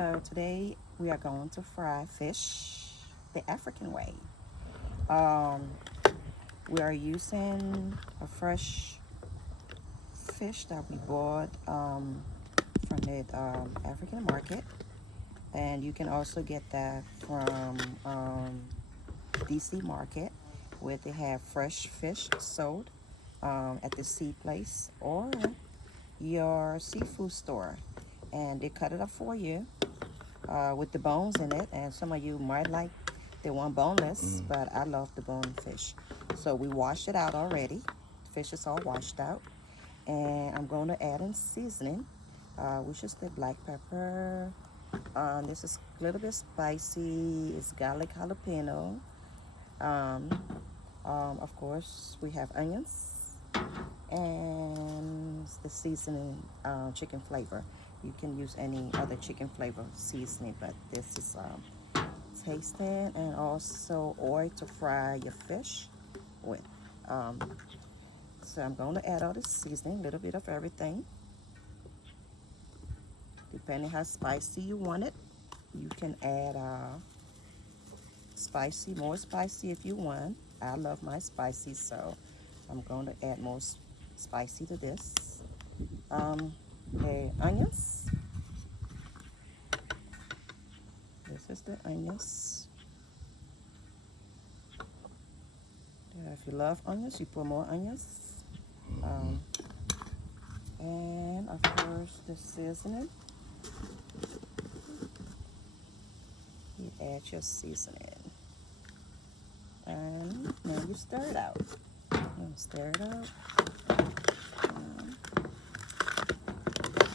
So today we are going to fry fish the African way. Um, we are using a fresh fish that we bought from the African market, and you can also get that from DC market, where they have fresh fish sold at the sea place or your seafood store, and they cut it up for you with the bones in it. And some of you might like the one boneless, but I love the bone fish. So we washed it out already. The fish is all washed out. And I'm going to add in seasoning, which is the black pepper. This is a little bit spicy. It's garlic jalapeno. Um, of course, we have onions and the seasoning, chicken flavor. You can use any other chicken flavor seasoning, but this is tasting, and also oil to fry your fish with. Um, so I'm going to add all the seasoning, a little bit of everything. Depending how spicy you want it, you can add more spicy if you want. I love my spicy, so I'm going to add more spicy to this. The onions. This is the onions. If you love onions, you put more onions. And of course, the seasoning. You add your seasoning. And now you stir it out. Stir it out.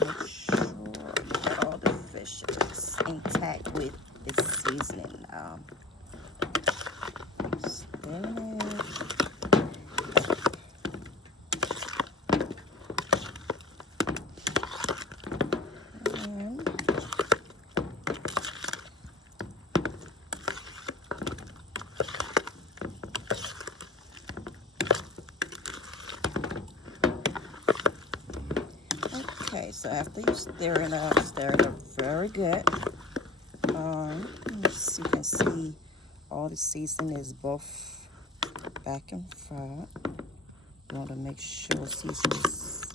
Make sure that all the fish is intact with its seasoning. Stir it. Okay, so after you stir it up very good. You can see all the seasoning is both back and front. You want to make sure seasoning is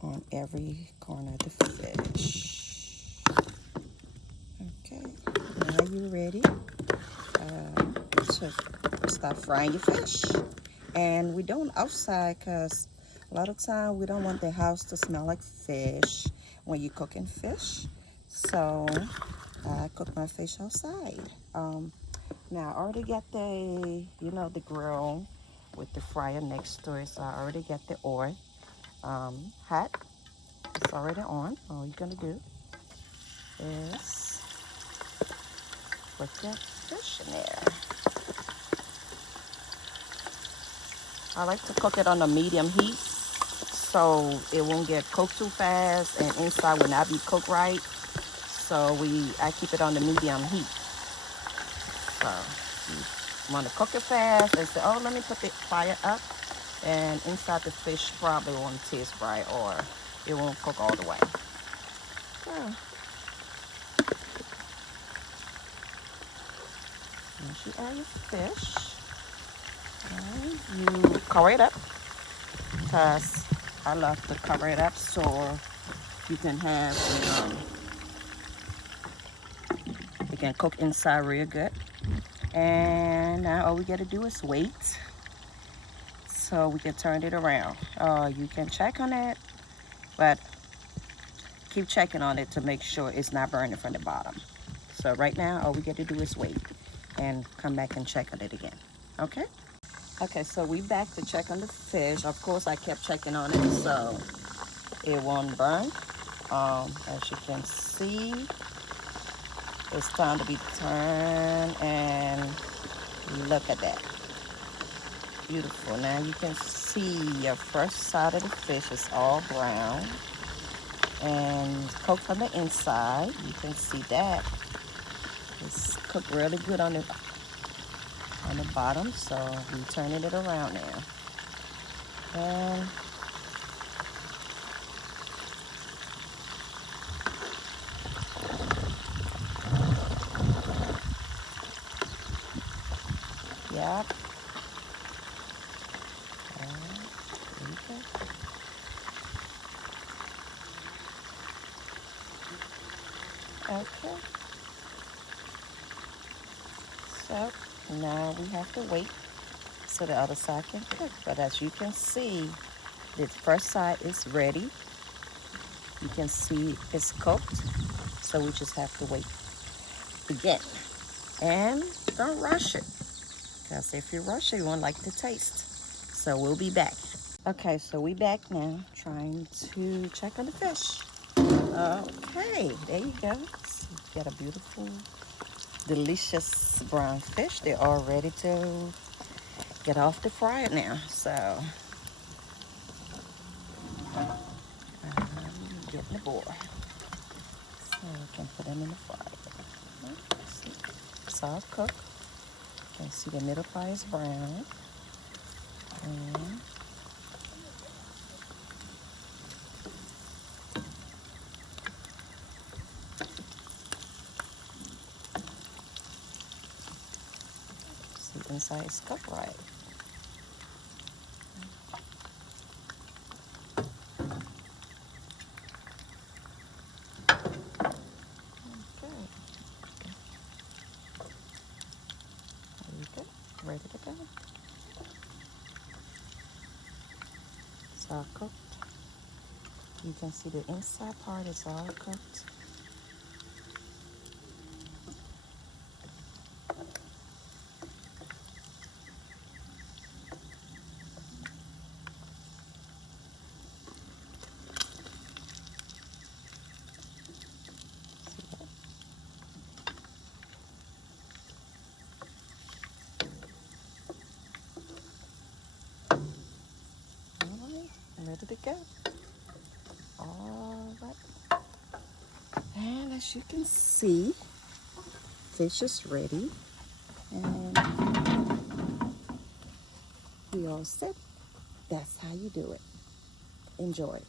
on every corner of the fish. Okay, now you're ready to start frying your fish. And we don't outside because a lot of time we don't want the house to smell like fish when you're cooking fish. So I cook my fish outside. Now I already got the grill with the fryer next to it. So I already got the oil hot. It's already on. All you're gonna do is put that fish in there. I like to cook it on a medium heat so it won't get cooked too fast and inside will not be cooked right. So I keep it on the medium heat. So you want to cook it fast and say, oh, let me put the fire up, and inside the fish probably won't taste right or it won't cook all the way. So, once you add your fish, you cover it up, because I love to cover it up so you can have it can cook inside real good. And now all we gotta do is wait so we can turn it around. You can check on it, but keep checking on it to make sure it's not burning from the bottom. So right now all we got to do is wait and come back and check on it again. Okay? Okay, so we back to check on the fish. Of course, I kept checking on it so it won't burn. As you can see, it's time to be turned, and look at that. Beautiful. Now you can see your first side of the fish is all brown and cooked from the inside. You can see that it's cooked really good on the bottom. So we're turning it around now. And top. Alright, there you go. Okay. So now we have to wait so the other side can cook. But as you can see, the first side is ready. You can see it's cooked. So we just have to wait again. And don't rush it, because if you rush it, you won't like the taste. So we'll be back. Okay, so we back now, trying to check on the fish. Okay, there you go. So you got a beautiful, delicious brown fish. They're all ready to get off the fryer now. So getting the board, so we can put them in the fryer. See, it's all cooked. You can see the middle part is brown. And see, inside is cooked right. Ready to go. It's all cooked. You can see the inside part is all cooked. Ready to go. All right. And as you can see, fish is ready. And we all set. That's how you do it. Enjoy.